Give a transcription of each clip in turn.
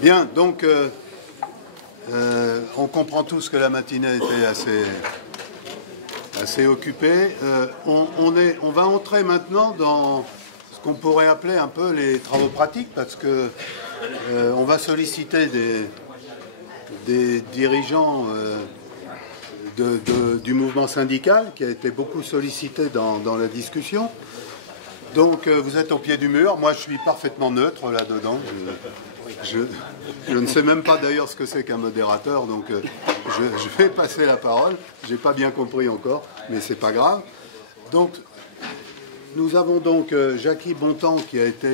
Bien, donc on comprend tous que la matinée était assez occupée. On va entrer maintenant dans ce qu'on pourrait appeler un peu les travaux pratiques, parce que on va solliciter des dirigeants du mouvement syndical, qui a été beaucoup sollicité dans la discussion. Donc vous êtes au pied du mur, moi je suis parfaitement neutre là-dedans. Je ne sais même pas d'ailleurs ce que c'est qu'un modérateur, donc je vais passer la parole. Je n'ai pas bien compris encore, mais c'est pas grave. Donc nous avons donc Jacky Bontemps, qui a été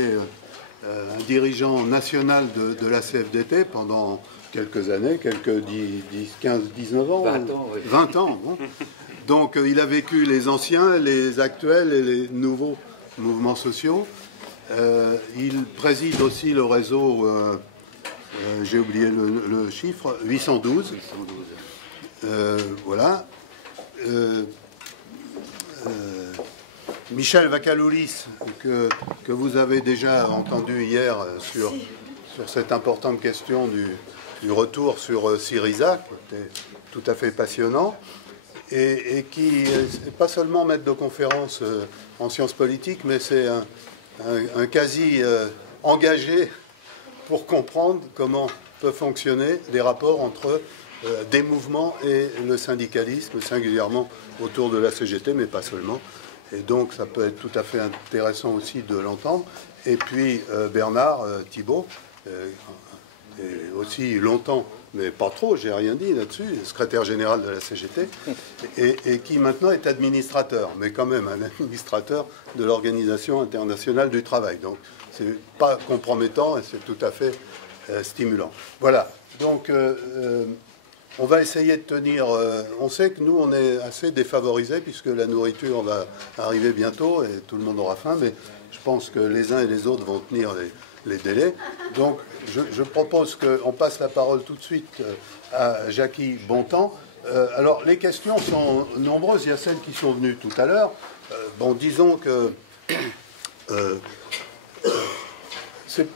un dirigeant national de la CFDT pendant quelques années, quelques 10, 15, 19 ans. 20 ans, oui. 20 ans. Bon. Donc il a vécu les anciens, les actuels et les nouveaux mouvements sociaux. Il préside aussi le réseau, j'ai oublié le chiffre, 812. Voilà. Michel Vakaloulis, que vous avez déjà entendu hier sur cette importante question du retour sur Syriza, qui était tout à fait passionnant, et qui n'est pas seulement maître de conférence en sciences politiques, mais c'est un quasi engagé pour comprendre comment peuvent fonctionner les rapports entre des mouvements et le syndicalisme, singulièrement autour de la CGT, mais pas seulement. Et donc ça peut être tout à fait intéressant aussi de l'entendre. Et puis Bernard Thibault, et aussi longtemps, mais pas trop, j'ai rien dit là-dessus, secrétaire général de la CGT, et qui maintenant est administrateur, mais quand même un administrateur de l'Organisation internationale du travail. Donc c'est pas compromettant et c'est tout à fait stimulant. Voilà, donc on va essayer de tenir... on sait que nous, on est assez défavorisés, puisque la nourriture va arriver bientôt et tout le monde aura faim, mais je pense que les uns et les autres vont tenir les délais. Donc je propose qu'on passe la parole tout de suite à Jacky Bontemps. Alors les questions sont nombreuses, il y a celles qui sont venues tout à l'heure. Bon, disons que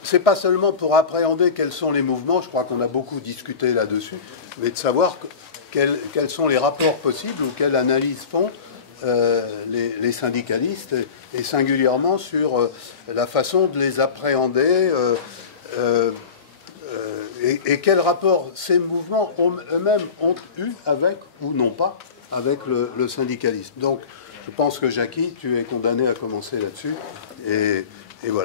c'est pas seulement pour appréhender quels sont les mouvements, je crois qu'on a beaucoup discuté là-dessus, mais de savoir quels sont les rapports possibles ou quelle analyse font les syndicalistes, et singulièrement sur la façon de les appréhender et quel rapport ces mouvements eux-mêmes ont eu avec, ou non pas, avec le syndicalisme. Donc je pense que Jacky, tu es condamné à commencer là-dessus, et voilà.